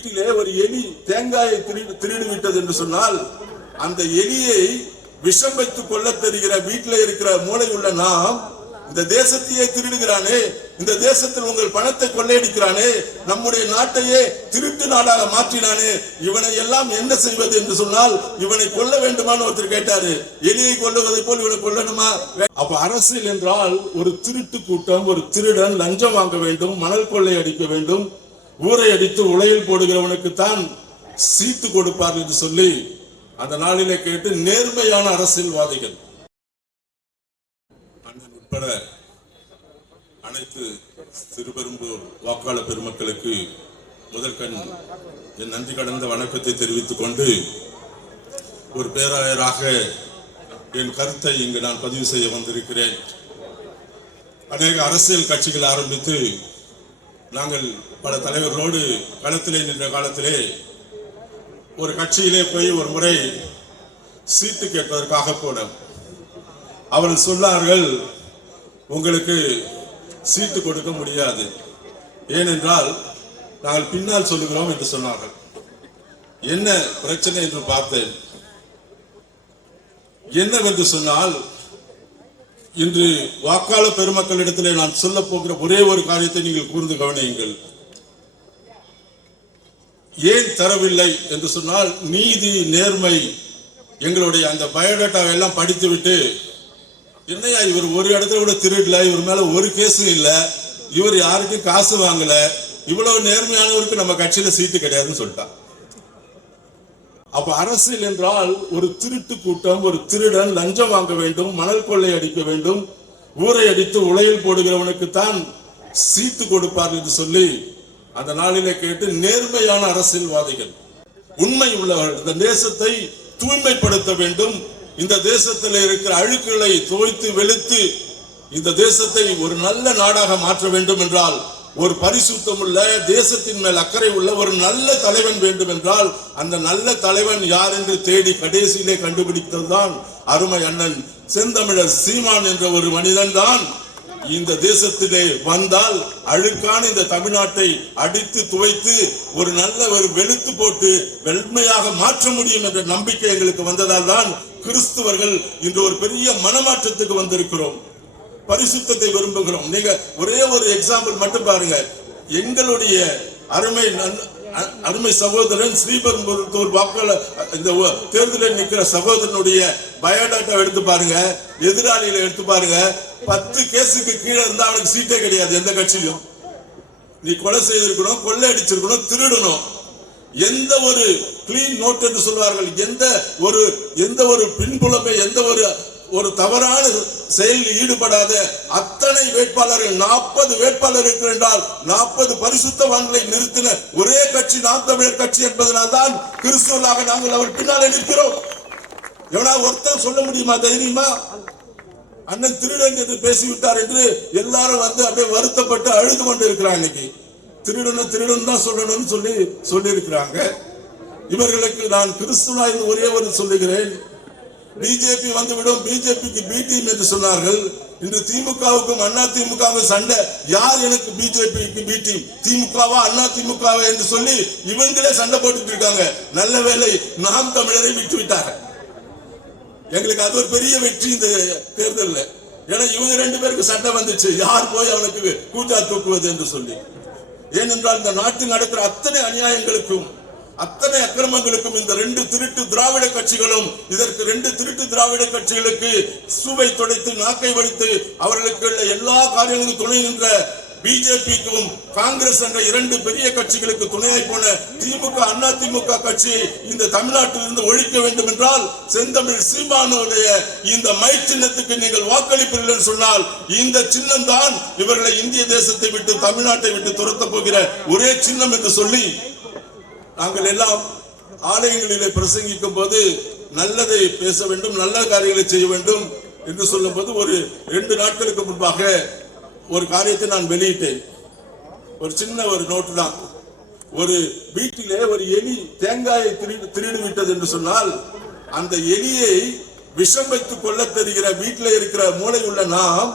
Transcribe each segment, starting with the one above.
வீட்டிலே ஒரு எலி தேங்காயை திருடி விட்டது என்று சொன்னால் அந்த எலியை விஷம் வைத்துக் கொள்ள தெரிகிற வீட்டில் இருக்கிற மூளை உள்ள நாம் இந்த தேசத்தையே திருடுகிறானே இந்த தேசத்தில் உங்கள் பணத்தை கொள்ளையடிக்கிறானே நம்முடைய நாட்டையே திருட்டு நாடாக மாற்றினானே இவனை எல்லாம் என்ன செய்வது என்று சொன்னால் இவனை கொல்ல வேண்டுமான்னு ஒருத்தர் கேட்டாரு எலியை கொள்ளுவதை போல் இவனை கொல்லணுமா அப்ப அரசியல் என்றால் ஒரு திருட்டு கூட்டம் ஒரு திருடன் லஞ்சம் வாங்க வேண்டும் மணல் கொள்ளை அடிக்க வேண்டும் ஊரை அடித்து உலையில் போடுகிறவனுக்கு தான் சீத்து கொடுப்பார் என்று சொல்லி அந்த நாளிலே கேட்டு நேர்மையான அரசியல்வாதிகள் அண்ணன் உட்பட அனைத்து திருப்பெரும்பூர் வாக்காளர் பெருமக்களுக்கு முதற்கண் என் நன்றி கடந்த வணக்கத்தை தெரிவித்துக் கொண்டு ஒரு பேராயராக என் கருத்தை இங்கு நான் பதிவு செய்ய வந்திருக்கிறேன் அநேக அரசியல் கட்சிகள் ஆரம்பித்து நாங்கள் பல தலைவர்களோடு களத்திலே நின்ற காலத்திலே ஒரு கட்சியிலே போய் ஒரு முறை சீட்டு கேட்பதற்காக போனோம் அவர்கள் சொன்னார்கள் உங்களுக்கு சீட்டு கொடுக்க முடியாது ஏனென்றால் நாங்கள் பின்னால் சொல்லுகிறோம் என்று சொன்னார்கள் என்ன பிரச்சனை என்று பார்த்தேன் என்னவென்று சொன்னால் இன்று வாக்காள பெருமக்களிடத்திலே நான் சொல்ல போகிற ஒரே ஒரு காரியத்தை நீங்கள் கூர்ந்து கவனியுங்கள் ஏன் தரவில்லை என்று சொன்னால் நீதி நேர்மை எங்களுடைய அந்த பயோடேட்டாவை எல்லாம் படித்துவிட்டு என்னையா இவர் ஒரு இடத்துல கூட திருடல இவர் மேல ஒரு கேஸும் இல்லை இவர் யாருக்கும் காசு வாங்கல இவ்வளவு நேர்மையானவருக்கு நம்ம கட்சியில சீட்டு கிடையாதுன்னு சொல்லிட்டான் அப்ப அரசியல் என்றால் ஒரு திருட்டு கூட்டம் ஒரு திருடன் லஞ்சம் வாங்க வேண்டும் மணல் கொள்ளை அடிக்க வேண்டும் ஊரை அடித்து உலையில் போடுகிறவனுக்கு தான் சீத்து கொடுப்பார் என்று சொல்லி அந்த நாளிலே கேட்டு நேர்மையான அரசியல்வாதிகள் உண்மை உள்ளவர்கள் இந்த தேசத்தை தூய்மைப்படுத்த வேண்டும் இந்த தேசத்தில் இருக்கிற அழுக்குகளை தோய்த்து வெளுத்து இந்த தேசத்தை ஒரு நல்ல நாடாக மாற்ற வேண்டும் என்றால் ஒரு பரிசுத்தம் உள்ள தேசத்தின் மேல் அக்கறை உள்ள ஒரு நல்ல தலைவன் வேண்டும் என்றால் அந்த நல்ல தலைவன் யார் என்று தேடி கடைசியிலே கண்டுபிடித்ததுதான் அருமை அண்ணன் செந்தமிழர் சீமான் என்ற ஒரு மனிதன் தான் இந்த தேசத்திலே வந்தால் அழுக்கான இந்த தமிழ்நாட்டை அடித்து துவைத்து ஒரு நல்ல ஒரு வெளுத்து போட்டு வெண்மையாக மாற்ற முடியும் என்ற நம்பிக்கை எங்களுக்கு வந்ததால் தான் கிறிஸ்துவர்கள் இன்று ஒரு பெரிய மனமாற்றத்துக்கு வந்திருக்கிறோம் பரிசுத்தத்தை விரும்புகிறோம் நீங்க ஒரே ஒரு எக்ஸாம்பிள் மட்டும் பாருங்க எங்களுடைய அருமை அருமை சகோதரன் ஸ்ரீபெரும்புத்தூர் வாக்காளர் இந்த தேர்தலில் நிற்கிற சகோதரனுடைய பயோடாட்டா எடுத்து பாருங்க எதிராளியில எடுத்து பாருங்க பத்து கேஸுக்கு கீழே இருந்தா அவனுக்கு சீட்டே கிடையாது எந்த கட்சியிலும் நீ கொலை செய்திருக்கணும் கொள்ளை அடிச்சிருக்கணும் திருடணும் எந்த ஒரு கிளீன் நோட் என்று சொல்வார்கள் எந்த ஒரு எந்த ஒரு பின்புலமே எந்த ஒரு ஒரு தவறான செயலில் ஈடுபடாத அத்தனை வேட்பாளர்கள் நாற்பது வேட்பாளர் என்றால் நாற்பது பரிசுத்தவான்களை நிறுத்தின ஒரே கட்சி நாம் தமிழர் கட்சி என்பதனால் தான் கிறிஸ்துவாக நாங்கள் அவர் பின்னாலே நிற்கிறோம் எவனா ஒருத்தர் சொல்ல முடியுமா தைரியமா அண்ணன் திருடன் என்று பேசிவிட்டார் என்று எல்லாரும் வந்து அப்படியே வருத்தப்பட்டு அழுது கொண்டு இருக்கிறாங்க இன்னைக்கு திருடன் திருடன் தான் சொல்லணும்னு சொல்லி சொல்லியிருக்கிறாங்க இவர்களுக்கு நான் கிறிஸ்துவனா என்று ஒரே ஒரு சொல்லுகிறேன் பிஜேபி வந்துவிடும் பிஜேபிக்கு பி டீம் என்று சொன்னார்கள் இன்று திமுகவுக்கும் அண்ணா திமுகவுக்கும் சண்டை யார் எனக்கு பிஜேபிக்கு பி டீம் திமுகவா அண்ணா திமுகவா என்று சொல்லி இவங்களே சண்டை போட்டுட்டு இருக்காங்க நல்ல வேலை நாம் தமிழரை விட்டு விட்டாங்க எங்களுக்கு அது ஒரு பெரிய வெற்றி இந்த தேர்தலில் ஏன்னா இவங்க ரெண்டு பேருக்கு சண்டை வந்துச்சு யார் போய் அவனுக்கு கூட்டா தூக்குவது என்று சொல்லி ஏனென்றால் இந்த நாட்டில் நடக்கிற அத்தனை அநியாயங்களுக்கும் அத்தனை அக்கிரமங்களுக்கும் இந்த ரெண்டு திருட்டு திராவிட கட்சிகளும் இதற்கு ரெண்டு திருட்டு திராவிட கட்சிகளுக்கு சுவை தொடைத்து நாக்கை வலித்து அவர்களுக்கு உள்ள எல்லா காரியங்களும் துணை நின்ற பிஜேபிக்கும் காங்கிரஸ் என்ற இரண்டு பெரிய கட்சிகளுக்கு துணையாய் போன திமுக அண்ணா திமுக கட்சி இந்த தமிழ்நாட்டில் இருந்து ஒழிக்க வேண்டும் என்றால் செந்தமிழ் சீமானுடைய இந்த மை சின்னத்துக்கு நீங்கள் வாக்களிப்பீர்கள் சொன்னால் இந்த சின்னம் தான் இவர்களை இந்திய தேசத்தை விட்டு தமிழ்நாட்டை விட்டு துரத்த போகிற ஒரே சின்னம் என்று சொல்லி நாங்கள் எல்லாம் ஆலயங்களிலே பிரசங்கிக்கும் போது நல்லதை பேச வேண்டும் நல்ல காரியங்களை செய்ய வேண்டும் என்று சொல்லும் போது ஒரு ரெண்டு நாட்களுக்கு முன்பாக ஒரு காரியத்தை நான் வெளியிட்டேன் ஒரு சின்ன ஒரு நோட்டு தான் ஒரு வீட்டிலே ஒரு எலி தேங்காயை திருடி விட்டது என்று சொன்னால் அந்த எலியை விஷம் வைத்துக் கொள்ள தெரிகிற வீட்டில் இருக்கிற மூளை உள்ள நாம்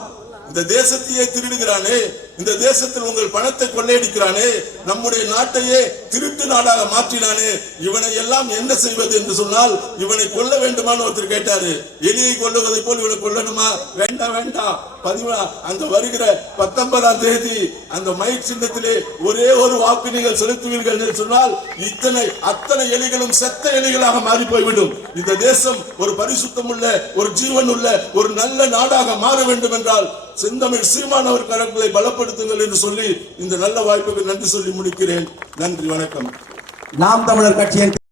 இந்த தேசத்தையே திருடுகிறானே இந்த தேசத்தில் உங்கள் பணத்தை கொள்ளையடிக்கிறானே நம்முடைய நாட்டையே திருட்டு நாடாக மாற்றினானே இவனை எல்லாம் என்ன செய்வது என்று சொன்னால் இவனை கொல்ல வேண்டுமான்னு ஒருத்தர் கேட்டாரு எலியை கொள்ளுவதை போல் இவனை கொல்லணுமா வேண்டாம் வேண்டாம் பதிமூணா அங்க வருகிற பத்தொன்பதாம் தேதி அந்த மயிர் சின்னத்திலே ஒரே ஒரு வாக்கு நீங்கள் செலுத்துவீர்கள் என்று சொன்னால் இத்தனை அத்தனை எலிகளும் செத்த எலிகளாக மாறி போய்விடும் இந்த தேசம் ஒரு பரிசுத்தம் உள்ள ஒரு ஜீவன் உள்ள ஒரு நல்ல நாடாக மாற வேண்டும் என்றால் செந்தமிழ் சீமான் அவர் கரங்களை பலப்படுத்துங்கள் என்று சொல்லி இந்த நல்ல வாய்ப்புக்கு நன்றி சொல்லி முடிக்கிறேன் நன்றி வணக்கம் நாம் தமிழர் கட்சியின்